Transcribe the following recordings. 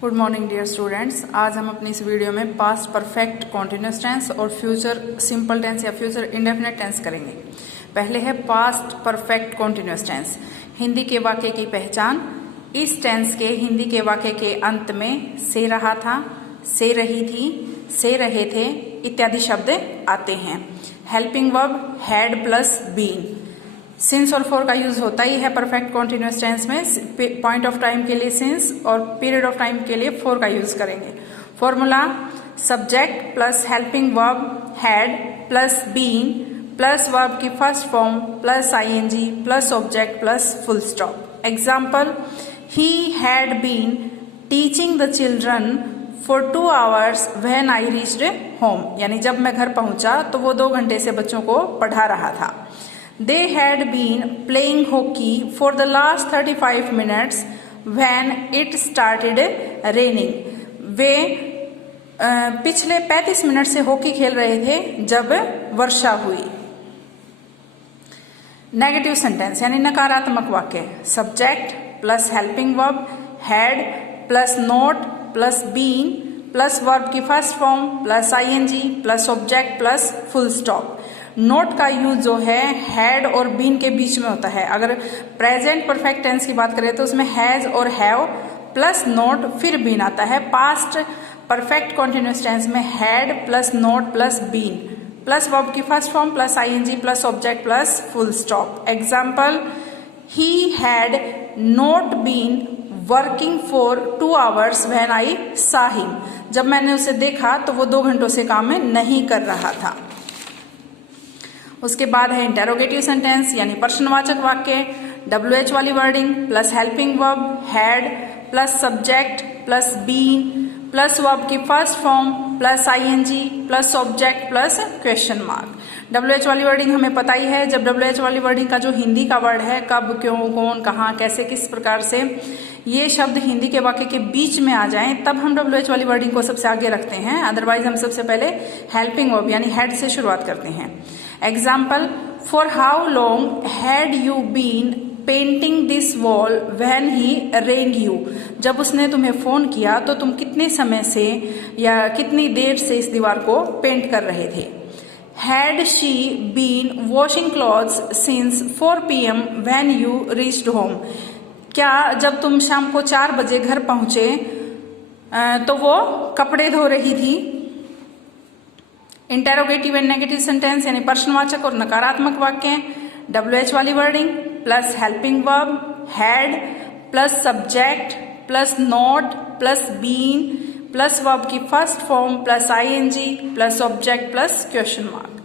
Good morning dear students. आज हम अपनी इस वीडियो में पास्ट परफेक्ट कॉन्टिन्यूस टेंस और फ्यूचर सिंपल टेंस या फ्यूचर इंडेफिनिट टेंस करेंगे। पहले है past perfect continuous tense. Hindi के वाक्य की पहचान। इस टेंस के हिंदी के वाक्य के अंत में से रहा था, से रही थी, से रहे थे इत्यादि शब्द आते हैं। Helping verb had plus been. Since और फॉर का यूज होता ही है परफेक्ट कॉन्टिन्यूस टेंस में। पॉइंट ऑफ टाइम के लिए सिंस और पीरियड ऑफ टाइम के लिए फॉर का यूज करेंगे। Formula subject plus helping verb had plus been plus verb की first form plus ING plus object plus full stop. Example, he had been teaching the children for 2 hours when I reached home. यानी जब मैं घर पहुंचा तो वो 2 घंटे से बच्चों को पढ़ा रहा था। They had been playing hockey for the last 35 minutes when it started raining. वे पिछले 35 मिनट से हॉकी खेल रहे थे जब वर्षा हुई। नेगेटिव सेंटेंस यानी नकारात्मक वाक्य। Subject plus helping verb had plus not plus been plus verb की first form plus ING plus object plus full stop. Not का यूज जो है हैड और बीन के बीच में होता है। अगर प्रेजेंट परफेक्ट टेंस की बात करें तो उसमें हैज और हैव प्लस नोट फिर बीन आता है। पास्ट परफेक्ट कॉन्टिन्यूस टेंस में had plus not plus been plus verb की first form plus ING plus object plus full stop. Example, he had not been working for 2 hours when I saw him. जब मैंने उसे देखा तो वो 2 घंटों से काम में नहीं कर रहा था। उसके बाद है इंटेरोगेटिव सेंटेंस यानी प्रश्नवाचक वाक्य। WH वाली wording plus helping verb had plus subject plus been plus verb की first form plus ING plus object plus question mark. WH वाली वर्डिंग हमें पता ही है। जब WH वाली वर्डिंग का जो हिंदी का वर्ड है कब, क्यों, कौन, कहाँ, कैसे, किस प्रकार से, ये शब्द हिंदी के वाक्य के बीच में आ जाएं तब हम WH वाली वर्डिंग को सबसे आगे रखते हैं। अदरवाइज हम सबसे पहले हेल्पिंग वर्ब यानी हैड से शुरुआत करते हैं। Example, for how long had you been painting this wall when he rang you. जब उसने तुम्हें फोन किया तो तुम कितने समय से या कितनी देर से इस दीवार को पेंट कर रहे थे। Had she been washing clothes since 4 PM when you reached home. क्या जब तुम शाम को 4 बजे घर पहुंचे तो वो कपड़े धो रही थी। इंटेरोगेटिव एंड नेगेटिव सेंटेंस यानी प्रश्नवाचक और नकारात्मक वाक्य। WH वाली wording plus helping verb had plus subject plus not plus been plus verb की first form plus ING plus object plus question mark.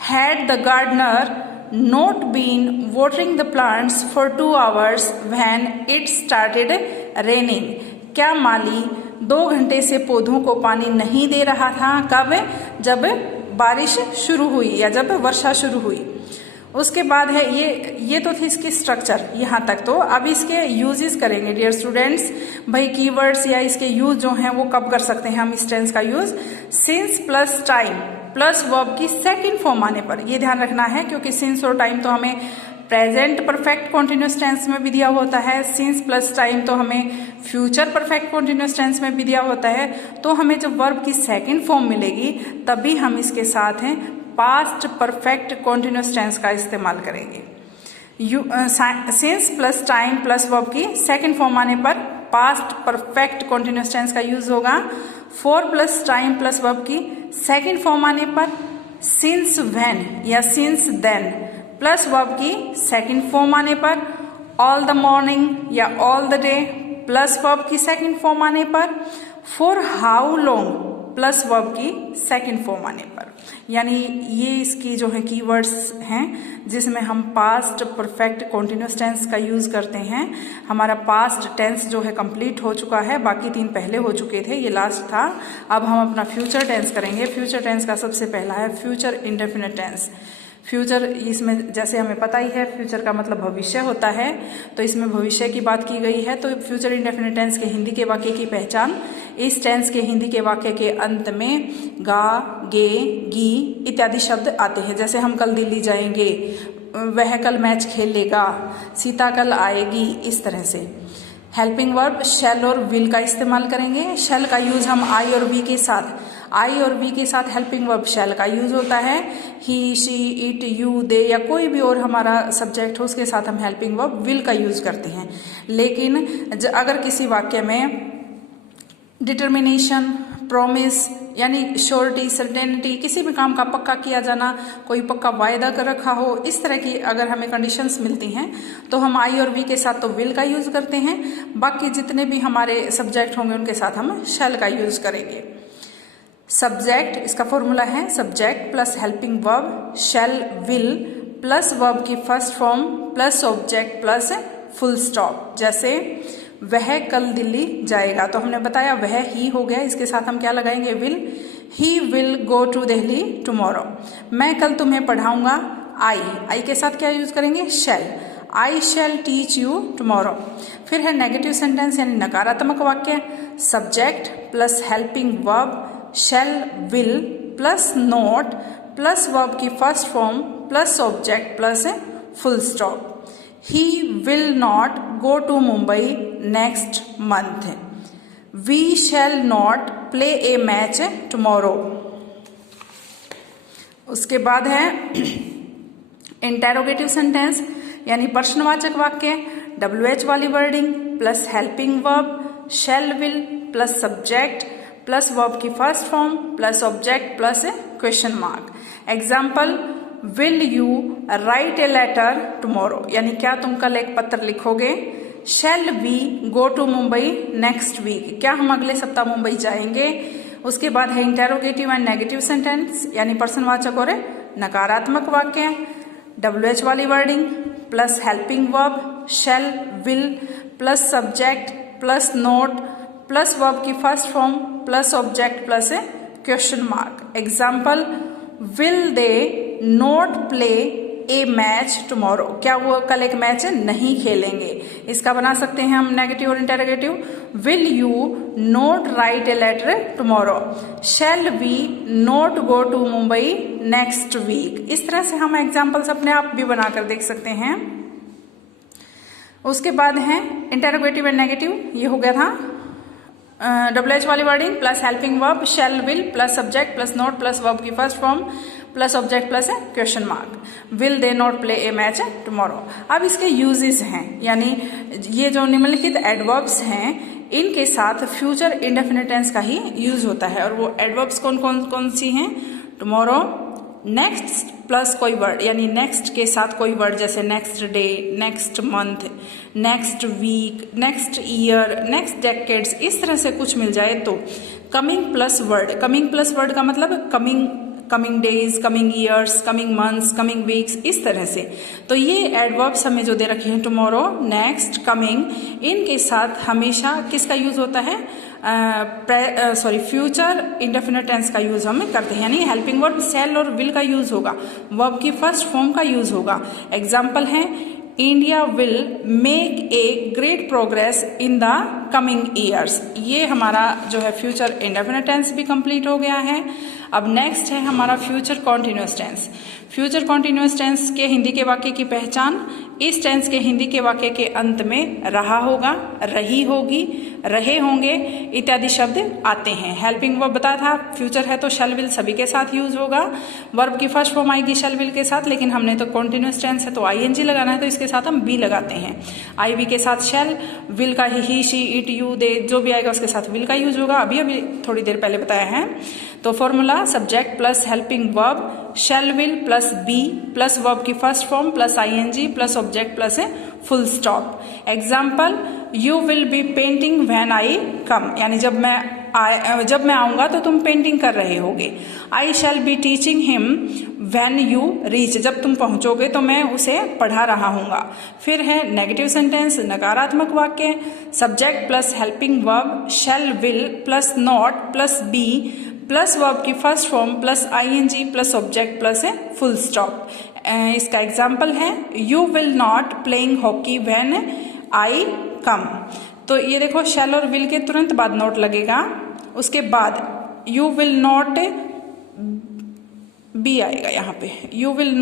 Had the gardener not been watering the plants for 2 hours when it started raining. क्या माली 2 घंटे से पौधों को पानी नहीं दे रहा था। कब? जब बारिश शुरू हुई या जब वर्षा शुरू हुई। उसके बाद है ये तो थी इसकी स्ट्रक्चर यहाँ तक। तो अब इसके यूजेस करेंगे डियर स्टूडेंट्स। भाई कीवर्ड्स या इसके यूज जो हैं वो कब कर सकते हैं हम इस टेंस का use. Since plus time plus verb की सेकंड फॉर्म आने पर। ये ध्यान रखना है क्योंकि सिंस और टाइम तो हमें प्रेजेंट परफेक्ट कॉन्टिन्यूस टेंस में भी दिया होता है। सिंस प्लस टाइम तो हमें फ्यूचर परफेक्ट कॉन्टिन्यूस टेंस में भी दिया होता है। तो हमें जब वर्ब की सेकंड फॉर्म मिलेगी तभी हम इसके साथ हैं पास्ट परफेक्ट कॉन्टिन्यूस टेंस का इस्तेमाल करेंगे। Since plus time plus verb की सेकंड फॉर्म आने पर पास्ट परफेक्ट कॉन्टिन्यूस टेंस का यूज होगा। For plus time plus verb की सेकंड फॉर्म आने पर सिंस व्हेन या सिंस देन प्लस वर्ब की सेकंड फॉर्म आने पर ऑल द मॉर्निंग या all the debt plus verb की सेकंड फॉर्म आने पर for how long plus verb की सेकंड फॉर्म आने पर। यानी ये इसकी जो है कीवर्ड्स हैं जिसमें हम पास्ट परफेक्ट कॉन्टिन्यूस टेंस का यूज करते हैं। हमारा पास्ट टेंस जो है कंप्लीट हो चुका है, बाकी 3 पहले हो चुके थे, ये लास्ट था। अब हम अपना फ्यूचर टेंस करेंगे। फ्यूचर टेंस का सबसे पहला है फ्यूचर इंडेफिनिट टेंस। फ्यूचर, इसमें जैसे हमें पता ही है फ्यूचर का मतलब भविष्य होता है, तो इसमें भविष्य की बात की गई है। तो फ्यूचर इंडेफिनिट टेंस के हिंदी के वाक्य की पहचान। इस टेंस के हिंदी के वाक्य के अंत में गा, गे, गी इत्यादि शब्द आते हैं। जैसे हम कल दिल्ली जाएंगे, वह कल मैच खेलेगा, सीता कल आएगी, इस तरह से। हेल्पिंग वर्ब शैल और विल का इस्तेमाल करेंगे। शैल का यूज हम आई और वी के साथ, आई और वी के साथ हेल्पिंग वर्ब शैल का यूज होता है। ही, शी, इट, यू, दे या कोई भी और हमारा सब्जेक्ट हो उसके साथ हम हेल्पिंग वर्ब विल का यूज करते हैं। लेकिन अगर किसी वाक्य में डिटर्मिनेशन, प्रॉमिस यानी श्योरिटी, सर्टेनिटी, किसी भी काम का पक्का किया जाना, कोई पक्का वायदा कर रखा हो, इस तरह की अगर हमें कंडीशंस मिलती हैं तो हम आई और वी के साथ तो विल का यूज करते हैं। बाकी जितने भी हमारे सब्जेक्ट होंगे उनके साथ हम शैल का यूज करेंगे। सब्जेक्ट, इसका फॉर्मूला है subject plus helping verb shall will plus verb की first form plus object plus full stop. जैसे वह कल दिल्ली जाएगा, तो हमने बताया वह ही हो गया, इसके साथ हम क्या लगाएंगे will. He will go to Delhi tomorrow. मैं कल तुम्हें पढ़ाऊंगा, आई के साथ क्या यूज करेंगे shall. I shall teach you tomorrow. फिर है नेगेटिव सेंटेंस यानी नकारात्मक वाक्य। Subject plus helping verb shall will plus not plus verb की first form plus object plus full stop. He will not go to Mumbai next month. We shall not play a match tomorrow. उसके बाद है interrogative sentence यानी प्रश्नवाचक वाक्य। WH वाली wording plus helping verb shall will plus subject plus verb की first form plus object plus question mark. Example, will you write a letter tomorrow, यानी क्या तुम कल एक पत्र लिखोगे। Shall we go to Mumbai next week, क्या हम अगले सप्ताह मुंबई जाएंगे। उसके बाद है इंटेरोगेटिव एंड नेगेटिव सेंटेंस यानी प्रश्नवाचक और नकारात्मक वाक्य। WH वाली wording plus helping verb shall will plus subject plus not plus verb की first form plus object plus question mark. Example, will they not play a match tomorrow, क्या वो कल एक मैच नहीं खेलेंगे। इसका बना सकते हैं हम नेगेटिव और interrogative. Will you not write a letter tomorrow, shall we not go to Mumbai next week. इस तरह से हम एग्जाम्पल्स अपने आप भी बनाकर देख सकते हैं। उसके बाद है इंटेरोगेटिव एंड नेगेटिव, ये हो गया था WH वाली wording plus helping verb shall will plus subject plus not plus verb की first form plus object plus question mark. Will they not play a match tomorrow. अब इसके यूजेस हैं, यानी ये जो निम्नलिखित एडवर्ब्स हैं इनके साथ फ्यूचर इंडेफिनिट टेंस का ही यूज होता है। और वो एडवर्ब्स कौन सी हैं। टुमारो, नेक्स्ट प्लस कोई वर्ड यानी नेक्स्ट के साथ कोई वर्ड, जैसे next day, next month, next week, next year, next decades, इस तरह से कुछ मिल जाए तो coming plus word. Coming plus word का मतलब coming days, coming years, coming months, coming weeks, इस तरह से। तो ये एडवर्ब्स हमें जो दे रखे हैं टुमारो, नेक्स्ट, कमिंग, इनके साथ हमेशा किसका यूज होता है, फ्यूचर इंडेफिनिट टेंस का यूज हम करते हैं, यानी हेल्पिंग वर्ब शैल और विल का यूज होगा, वर्ब की फर्स्ट फॉर्म का यूज होगा। एग्जाम्पल है, India will make a great progress in the coming years. ये हमारा जो है फ्यूचर इंडेफिनिट टेंस भी कंप्लीट हो गया है। अब नेक्स्ट है हमारा future continuous tense. Future continuous tense के हिंदी के वाक्य की पहचान, इस टेंस के हिंदी के वाक्य के अंत में रहा होगा, रही होगी, रहे होंगे इत्यादि शब्द आते हैं। हेल्पिंग वर्ब बताया था, फ्यूचर है तो शैल विल सभी के साथ यूज होगा। वर्ब की फर्स्ट फॉर्म आएगी शैल विल के साथ, लेकिन हमने तो कॉन्टिन्यूअस टेंस है तो ING लगाना है, तो इसके साथ हम बी लगाते हैं। IV के साथ शैल, विल का ही, शी, इट, यू, दे जो भी आएगा उसके साथ विल का यूज होगा। अभी थोड़ी देर पहले बताया है। तो formula subject plus helping verb shall will plus be plus verb की first form plus ING plus object plus full stop. Example, you will be painting when I come, यानी जब मैं आऊंगा तो तुम पेंटिंग कर रहे होगे। I shall be teaching him when you reach, जब तुम पहुंचोगे तो मैं उसे पढ़ा रहा हूंगा। फिर है नेगेटिव सेंटेंस, नकारात्मक वाक्य। Subject plus helping verb shall will plus not plus be plus verb की first form plus ING plus object plus full stop. इसका एग्जाम्पल है, you will not playing hockey when I come. तो ये देखो शैल और will के तुरंत बाद नोट लगेगा, उसके बाद यू विल नॉट बी आएगा यहाँ पे, you will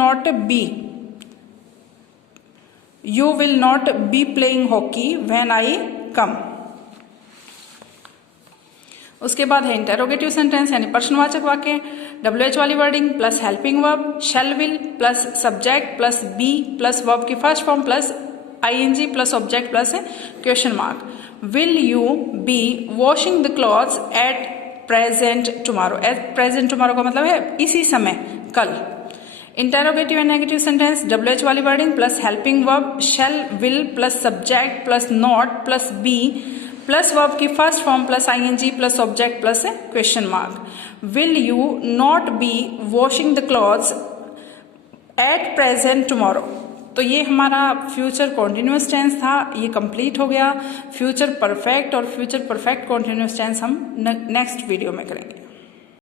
not be playing hockey when I come. उसके बाद है इंटेरोगेटिव सेंटेंस यानी प्रश्नवाचक वाक्य, WH वाली wording plus helping verb, shall will plus subject plus be plus verb की first form plus ING plus object plus question mark. Will you be washing the clothes at present tomorrow. At present tomorrow का मतलब है इसी समय, कल। Interrogative and negative sentence, WH वाली wording plus helping verb, shall will plus subject plus not plus be plus verb की first form plus ING plus object plus question mark. Will you not be washing the clothes at present tomorrow. तो ये हमारा future continuous tense था, ये complete हो गया। Future perfect और future perfect continuous tense हम नेक्स्ट वीडियो में करेंगे।